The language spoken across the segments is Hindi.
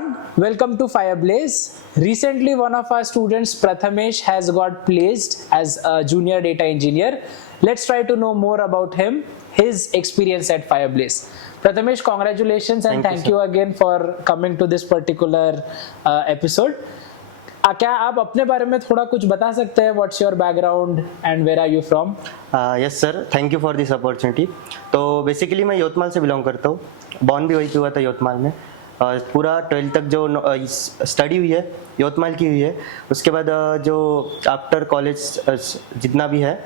everyone, welcome to Fireblaze. Recently, one of our students, Prathamesh, has got placed as a junior data engineer. Let's try to know more about him, his experience at Fireblaze. Prathamesh, congratulations and thank you again for coming to this particular episode. क्या आप अपने बारे में थोड़ा कुछ बता सकते हैं? What's your background and where are you from? Yes sir, thank you for this opportunity. तो बेसिकली मैं यवतमाल से बिलोंग करता हूँ. बॉर्न भी वही पे हुआ था यवतमाल में. पूरा 12th तक जो स्टडी हुई है यवतमाल की हुई है. उसके बाद जो आफ्टर कॉलेज जितना भी है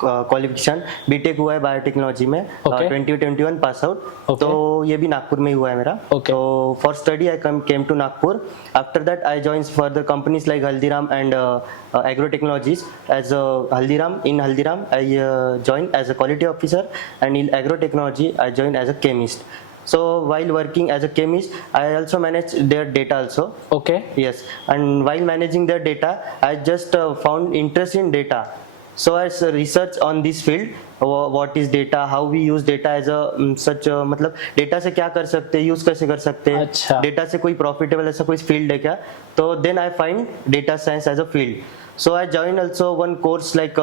क्वालिफिकेशन बीटेक हुआ है बायोटेक्नोलॉजी में. 2021 पास आउट. तो ये भी नागपुर में ही हुआ है मेरा. तो for study I came to Nagpur. After that I join further companies like Haldiram and agro technologies. As Haldiram I join as a quality officer and in agro technology I join as a chemist. So while working as a chemist, I also manage their data also. Okay. Yes. And while managing their data, I just found interest in data. So I research on this field. What is data? How we use data as a such मतलब data से क्या कर सकते हैं, use कैसे कर सकते हैं, data से कोई profitable ऐसा कोई field है क्या? तो then I find data science as a field. So I joined also one course like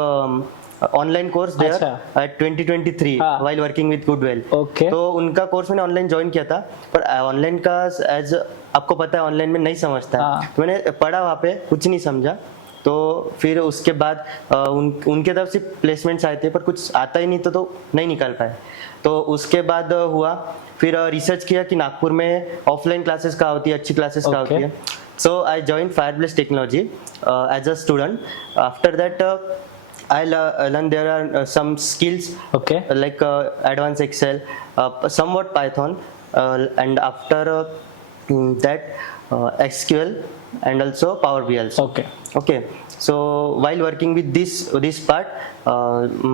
online course there at 2023 while working with Goodwell. तो उनका कोर्स मैंने ऑनलाइन ज्वाइन किया था. पर ऑनलाइन का एज आपको पता है ऑनलाइन में नहीं समझता है. तो मैंने पढ़ा वहाँ पे, कुछ नहीं समझा. तो फिर उसके बाद उनके तरफ से प्लेसमेंट्स आए थे पर कुछ आता ही नहीं तो नहीं निकाल पाए. तो उसके बाद हुआ फिर रिसर्च किया कि नागपुर में ऑफलाइन क्लासेस कहाँ होती है, अच्छी क्लासेस कहाँ होती है. So I join Fireblaze Technology as a student. After that I learned there are some skills like advanced Excel, somewhat Python, and after that SQL and also Power BI also. Okay. So while working with this part,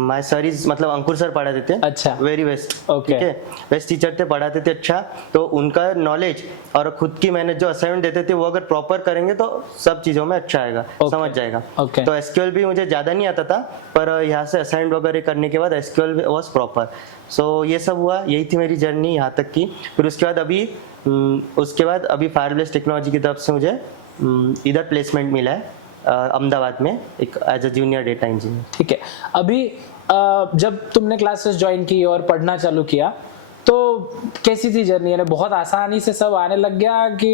my sir is मतलब अंकुर सर पढ़ाते थे. अच्छा. Very best. ठीक है. बेस्ट टीचर थे, पढ़ाते थे अच्छा. तो उनका नॉलेज और खुद की मैंने जो असाइनमेंट देते थे वो अगर प्रॉपर करेंगे तो सब चीजों में अच्छा आएगा. समझ जाएगा. तो SQL भी मुझे ज्यादा नहीं आता था पर यहाँ से असाइनमेंट वगैरह करने के बाद SQL वाज प्रॉपर. सो ये सब हुआ. यही थी मेरी जर्नी यहाँ तक की. फिर उसके बाद अभी फायरब्लेज टेक्नोलॉजी की तरफ से मुझे इधर प्लेसमेंट मिला है अहमदाबाद में एक as a junior data engineer. ठीक है. अभी जब तुमने क्लासेस ज्वाइन की और पढ़ना चालू किया तो कैसी थी जर्नी? यानी बहुत आसानी से सब आने लग गया कि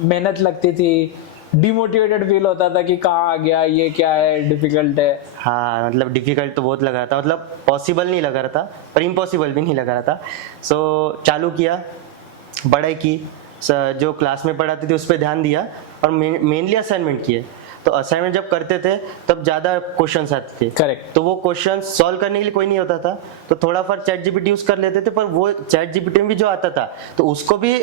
मेहनत लगती थी, डिमोटिवेटेड फील होता था कि कहाँ आ गया, ये क्या है, डिफिकल्ट है? हाँ, मतलब डिफिकल्ट तो बहुत लग रहा था. मतलब पॉसिबल नहीं लग रहा था पर इम्पॉसिबल भी नहीं लग रहा था. सो चालू किया, पढ़ाई की, जो क्लास में पढ़ाते थे उस पर ध्यान दिया और मेनली असाइनमेंट किए. तो असाइनमेंट जब करते थे तब ज्यादा क्वेश्चंस आते थे. करेक्ट. तो वो क्वेश्चंस सॉल्व करने के लिए कोई नहीं होता था तो थोड़ा फॉर चैट जीपीटी यूज कर लेते थे. पर वो चैट जीपीटी में भी जो आता था तो उसको भी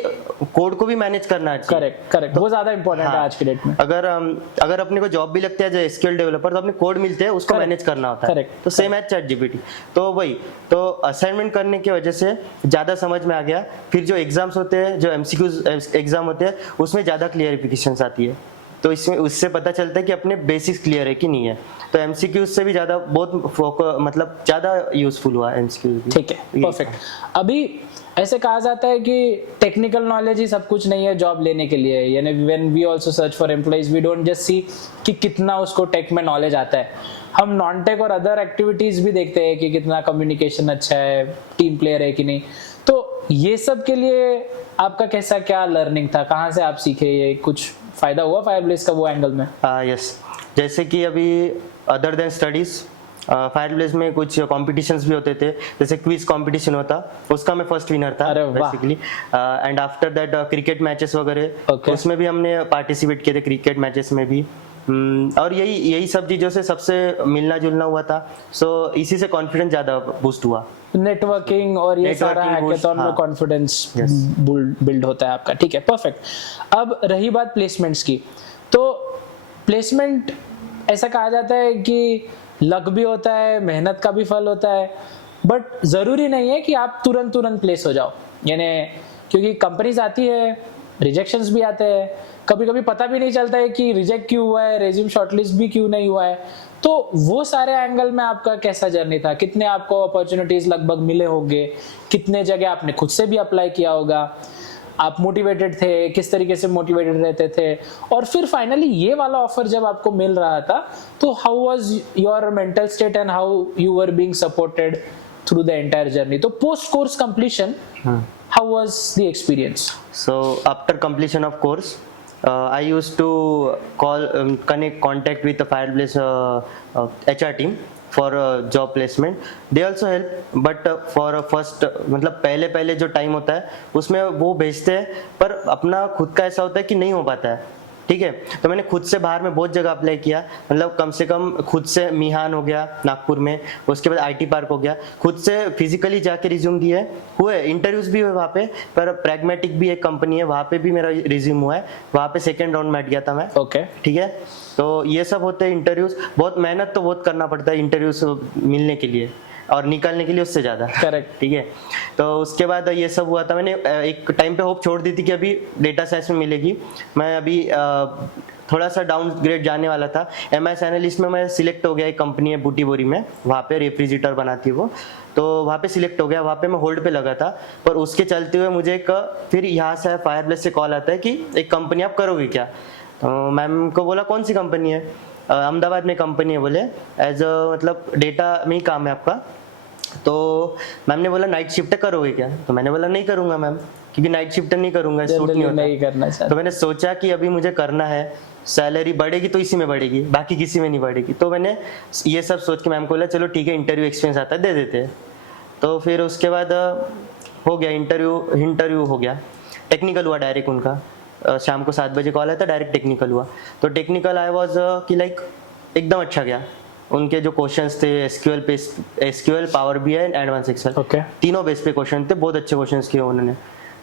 कोड को भी मैनेज करना चाहिए. करेक्ट. वो ज्यादा इंपॉर्टेंट है आज के डेट में. अगर अपने को जॉब भी लगती है जो एसक्यूएल डेवलपर तो अपने कोड मिलते हैं उसको मैनेज करना होता है. तो सेम एज चैट जीपीटी. तो वही तो असाइनमेंट करने की वजह से ज्यादा समझ में आ गया. फिर जो एग्जाम्स होते हैं, जो एमसीक्यूज एग्जाम होते हैं उसमें ज्यादा क्लियरिफिकेशन आती है. तो इसमें उससे पता चलता है कि अपने बेसिक्स क्लियर है कि नहीं है. तो एमसीक्यूज से भी ज्यादा बहुत मतलब ज्यादा यूजफुल हुआ एमसीक्यूज. ठीक है, परफेक्ट. अभी ऐसे कहा जाता है कि टेक्निकल नॉलेज ही सब कुछ नहीं है जॉब लेने के लिए. यानी when we also search for employees we don't just see कि कितना उसको टेक में नॉलेज आता है. हम नॉन टेक और अदर एक्टिविटीज भी देखते हैं कि कितना कम्युनिकेशन अच्छा है, टीम प्लेयर है कि नहीं. तो ये सब के लिए आपका कैसा क्या लर्निंग था? कहाँ से आप सीखे? ये कुछ फायदा हुआ फायरब्लेज का वो एंगल में? यस. जैसे कि अभी अदर देन स्टडीज फायरब्लेज में कुछ कॉम्पिटिशन्स भी होते थे. जैसे क्विज कॉम्पिटिशन होता, उसका मैं फर्स्ट विनर था basically. And after that cricket matches वगैरह उसमें भी हमने पार्टिसिपेट किए थे, क्रिकेट मैचेस में भी. और यही सब चीजों से सबसे मिलना जुलना हुआ था. सो इसी से कॉन्फिडेंस ज्यादा बूस्ट हुआ. नेटवर्किंग और ये सारा हैकेथॉन में कॉन्फिडेंस बिल्ड होता है आपका. ठीक है, परफेक्ट. अब रही बात प्लेसमेंट्स की, तो प्लेसमेंट ऐसा कहा जाता है कि लक भी होता है, मेहनत का भी फल होता है, बट जरूरी नहीं है कि आप तुरंत प्लेस हो जाओ. यानी क्योंकि कंपनीज आती है, रिजेक्शंस भी आते हैं, कभी कभी पता भी नहीं चलता है कि रिजेक्ट क्यों हुआ है, रेज्यूम शॉर्टलिस्ट भी क्यों नहीं हुआ है. तो वो सारे एंगल में आपका कैसा जर्नी था? कितने आपको अपॉर्चुनिटीज लगभग मिले होंगे, कितने जगह आपने खुद से भी अप्लाई किया होगा, आप मोटिवेटेड थे, किस तरीके से मोटिवेटेड रहते थे, और फिर फाइनली ये वाला ऑफर जब आपको मिल रहा था तो how was your mental state and how you were being supported through the entire journey? तो post course completion how was the experience? So after completion of course, I used to contact with the Fireblaze HR team for job placement. They also help, but for first मतलब पहले जो टाइम होता है उसमें वो भेजते हैं, पर अपना खुद का ऐसा होता है कि नहीं हो पाता है, ठीक है। तो मैंने खुद से बाहर में बहुत जगह अप्लाई किया, मतलब कम से कम खुद से मिहान हो गया नागपुर में, उसके बाद IT पार्क हो गया, खुद से फिजिकली जाके रिज्यूम दिए हुए, इंटरव्यूज भी हुए वहाँ पे, पर प्रैग्मेटिक भी एक कंपनी है वहाँ पे भी मेरा रिज्यूम हुआ है, वहाँ पे सेकेंड राउंड में हट गया था मैं। ओके, ठीक है। तो ये सब होते हैं इंटरव्यूज, बहुत मेहनत तो बहुत करना पड़ता है इंटरव्यूज मिलने के लिए और निकालने के लिए उससे ज़्यादा। करेक्ट। ठीक है। तो उसके बाद ये सब हुआ था, मैंने एक टाइम पे होप छोड़ दी थी कि अभी डेटा साइंस में मिलेगी, मैं अभी थोड़ा सा डाउनग्रेड जाने वाला था। MS एनालिस्ट में मैं सिलेक्ट हो गया, एक कंपनी है बूटी बोरी में, वहाँ पे रेफ्रिजरेटर बनाती है वो, तो वहाँ पे सिलेक्ट हो गया, वहाँ पे मैं होल्ड पे लगा था। पर उसके चलते हुए मुझे एक फिर यहाँ से फायरप्लेस से कॉल आता है कि एक कंपनी आप करोगे क्या? तो मैम को बोला कौन सी कंपनी है? अहमदाबाद में कंपनी है बोले, एज मतलब डेटा में ही काम है आपका। तो मैम ने बोला नाइट शिफ्ट करोगे क्या? तो मैंने बोला नहीं करूंगा मैम, क्योंकि नाइट शिफ्ट नहीं करूंगा, सूट नहीं होता। नहीं करना चाहिए। तो मैंने सोचा कि अभी मुझे करना है, सैलरी बढ़ेगी तो इसी में बढ़ेगी, बाकी किसी में नहीं बढ़ेगी। तो मैंने ये सब सोच के मैम को बोला चलो ठीक है, इंटरव्यू एक्सपीरियंस आता है दे देते हैं। तो फिर उसके बाद हो गया इंटरव्यू हो गया, टेक्निकल हुआ डायरेक्ट उनका, शाम को 7 बजे कॉल आया था, डायरेक्ट टेक्निकल हुआ। तो टेक्निकल आई वाज कि लाइक एकदम अच्छा गया, उनके जो क्वेश्चंस थे SQL, power BI and advance Excel, okay, तीनों बेस पे क्वेश्चन थे, बहुत अच्छे क्वेश्चंस किए उन्होंने,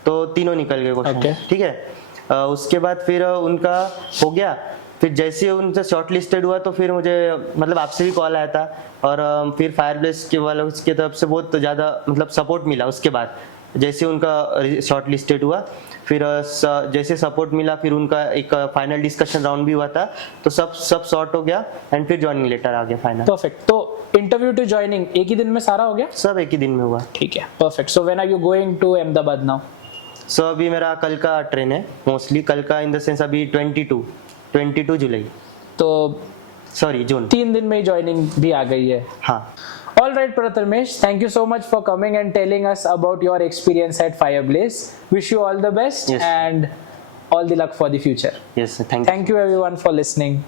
तो तीनों निकल गए क्वेश्चन। ठीक है। उसके बाद फिर उनका हो गया, फिर जैसे उनसे शॉर्ट लिस्टेड हुआ तो फिर मुझे मतलब आपसे भी कॉल आया था, और फिर फायरप्लेस के वालों की तरफ से बहुत ज़्यादा मतलब सपोर्ट मिला। उसके बाद जैसे उनका शॉर्ट लिस्टेड हुआ, फिर जैसे सपोर्ट मिला, फिर उनका एक फाइनल डिस्कशन राउंड भी हुआ था, तो सब सॉर्ट हो गया एंड फिर ज्वाइनिंग लेटर आ गया फाइनल। परफेक्ट। तो इंटरव्यू टू ज्वाइनिंग एक ही दिन में सारा हो गया? सब एक ही दिन में हुआ। ठीक है, perfect. So when are you going to Ahmedabad now? So अभी मेरा कल का ट्रेन है, मोस्टली कल का इन द सेंस अभी 22 जुलाई, तो सॉरी जून, 3 दिन में ही ज्वाइनिंग भी आ गई है। हाँ। All right, Prathamesh, thank you so much for coming and telling us about your experience at Fireblaze. Wish you all the best. Yes. And all the luck for the future. Yes, thank you. Thank you everyone for listening.